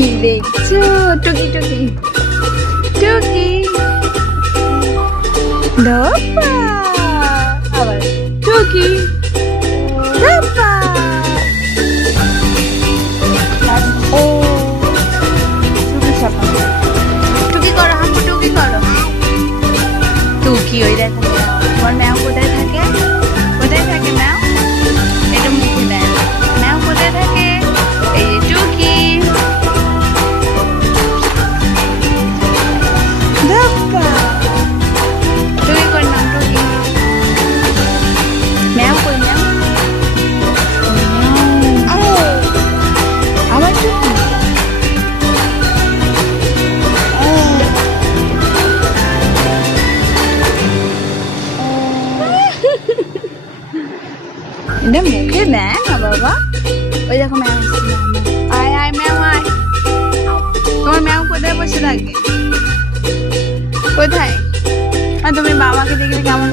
কি দেখছ টুকি টুকি। টুকি। আবার টুকি। ও। টুকি করো হাম্পু টুকি করো। টুকি, ওই দেখো। আপনি মুখে দেন না হ্যাঁ বাবা। ওই দেখো ম্যাম আয় আয়, ম্যাম, আয়। তোমার ম্যাম কোথায় বসে থাকে? কোথায়? আর তুমি বাবাকে দেখলে কেমন